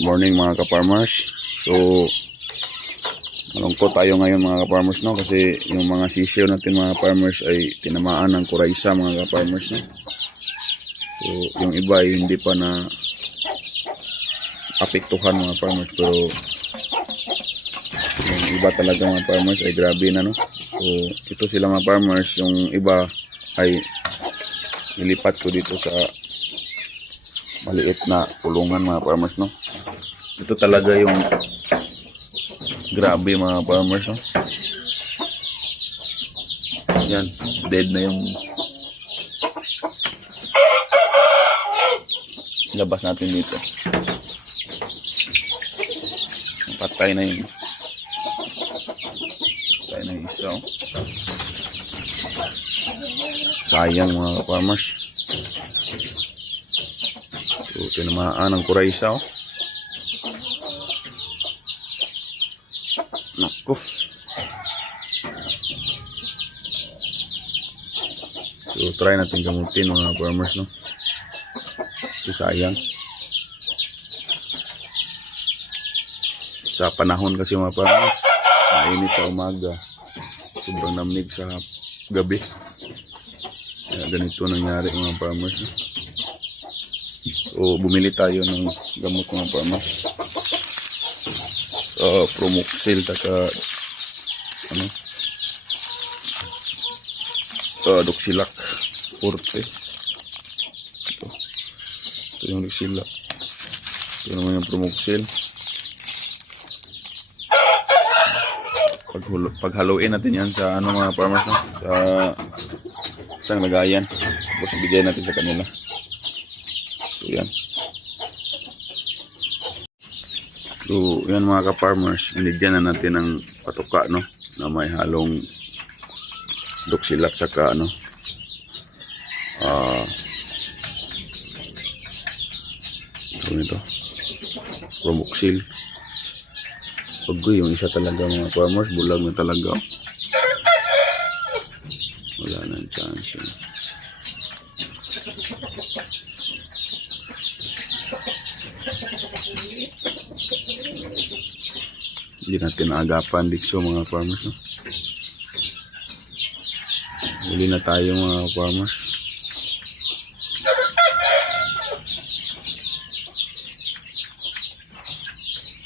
Morning mga ka-farmers. So malungkot tayo ngayon mga ka-farmers, no, kasi yung mga sisiyo natin mga farmers ay tinamaan ng kuraysa mga ka-farmers, no. So yung iba ay hindi pa na apektuhan mga farmers, pero yung iba talaga mga farmers ay grabe na, no. So ito sila mga farmers, yung iba ay ilipat ko dito sa maliit na kulungan mga farmers, no. Ito talaga yung grabe mga farmers, no. Yan, dead na yung labas natin dito. Patay na yung isa, oh. Sayang mga farmers. So, tinamaan ng kuraysa, oh. Naku. So try natin gamutin mga farmers, no. Kasi sayang. Sa panahon kasi mga farmers, mainit sa umaga, sobrang lamig sa gabi. Kaya ganito nangyari mga farmers, no. So bumili tayo ng gamot mga farmers. Promoxil taka ano, Doxilac Forte. Ito yung Doxilac, ito naman yung Promoxil. Paghaluin natin yan sa ano mga farmers, no? Sa isang lagayan, tapos ibigay natin sa kanila. So yan. So yan mga ka-farmers, inigyan na natin ng patuka, no, na may halong Doxilac saka ano, ito Promoxil. Paggoy yung isa talaga mga farmers, bulag na talaga, oh. Wala na chance yun. Hindi natin naagapan dito mga farmers, no. Huli na tayo mga farmers.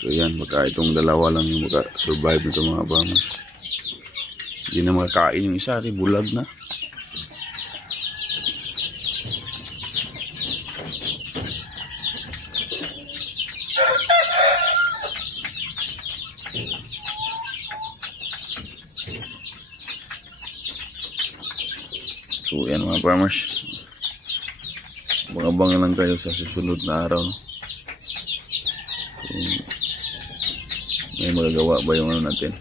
So yan, baka itong dalawa lang yung maka-survive nito mga farmers. Hindi na makakain yung isa kasi bulag na. So yan mga farmers, abang-abang lang kayo sa susunod na araw, no? Kung may magagawa ba yung ano natin,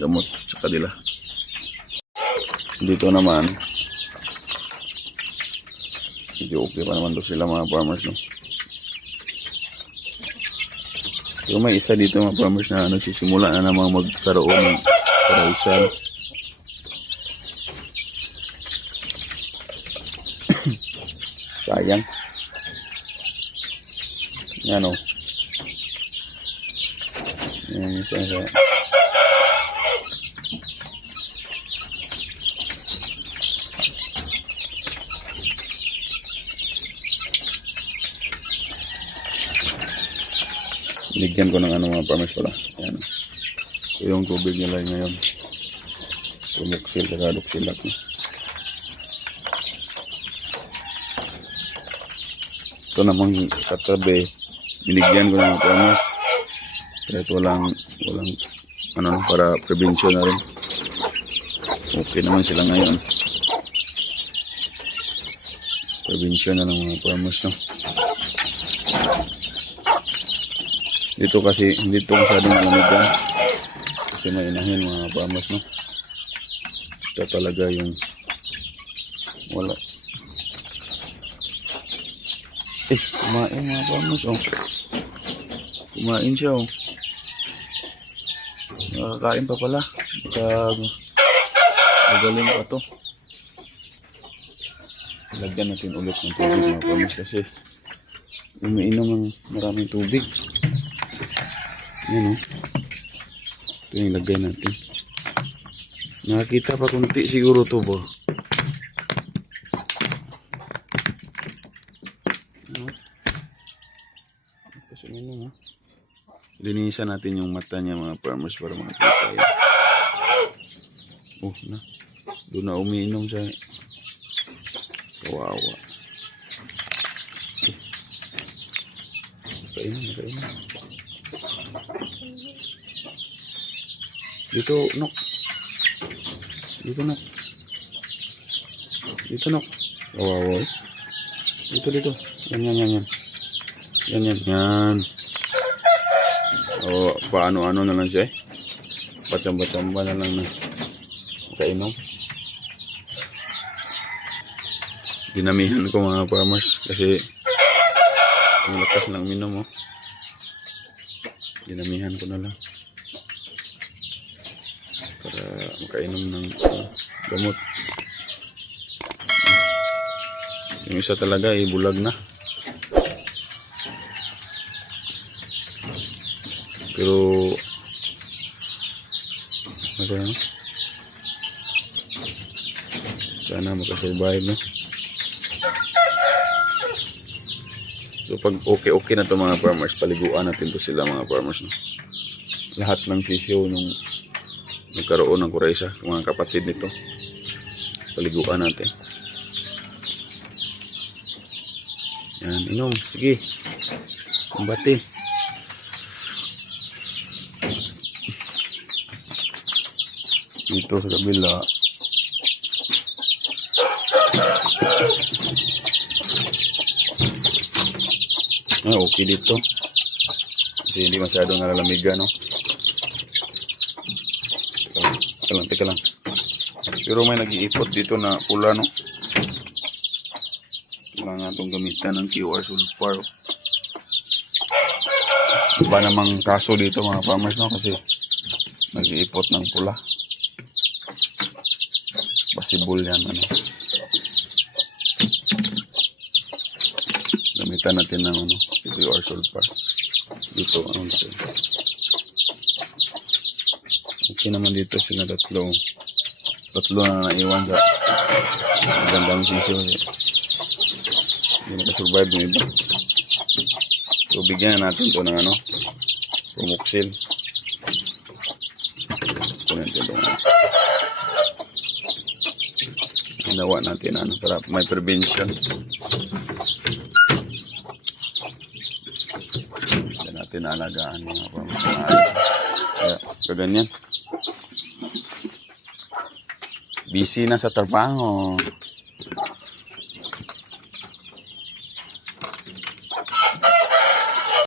gamot sa kanila. Dito naman medyo okay pa naman to sila mga farmers, no? So may isa dito mga farmers na nagsisimula na namang magkaroon ng paraisan. Sayang. Yan, o. Yan, isa. Binigyan ko ng ano mga farmers pala. Yan. So yung tubig nila ngayon, Promoxil saka Doxilac, no? Ito namang katabi, binigyan ko ng mga farmers. Kaya ito walang ano, para prevention na rin. Okay naman sila ngayon. Prevention na ng mga farmers, no. Dito kasi hindi ito masyadong malamigan kasi may inahin mga farmers, no. Ito talaga yung wala. Kumain mga farmers, oh. Kumain siya, oh. Nakakain pa pala. Magaling pa to. Lagyan natin ulit ng tubig mga farmers kasi umiinom ng maraming tubig. Yan o. Ito yung lagay natin. Nakakita pa kunti siguro to ba? Ano? Tapos yun, linisan natin yung mata niya mga farmers para makakita yan. Oh, na. Doon na umiinom sa kawawa. Nakainom. Dito, Nok. Dito, Nok. Kawawa. Dito. Yan. Yan. O, paano-ano na lang siya eh. Patsamba-tsamba na lang na kainom. Dinamihan ko mga farmers kasi ang lakas ng minom oh. Dinamihan ko na lang para makainom ng gamot. Yung isa talaga bulag na. Pero ano? Sana makasurvive no. So pag okay na to mga farmers, paliguan natin to sila mga farmers no. Lahat ng sisyo nung nagkaroon ng kuresa, mga kapatid nito, paliguan natin. Yan, inom, sige. Kumbati. Dito sa kabila. Okay dito. Kasi hindi masyadong nalalamig no. Teka lang. Pero may nag-iipot dito na pula no. Kailangan itong gamitan ng QR sulfur. Iba namang kaso dito mga farmers no kasi nag-iipot ng pula. Possible yan ano. Gamitan natin ng ano, QR sulfur. Dito ano natin. Okay naman dito sila tatlo na naiwan sa gandang sisyo hindi nakasurvive ng iba. So bigyan na natin ito ng ano Promoxil. Kunin natin ito ginawa natin ano para may prevention. Hindi natin alagaan mga pamasalaan. Kaya kaganyan. Busy na sa trabaho.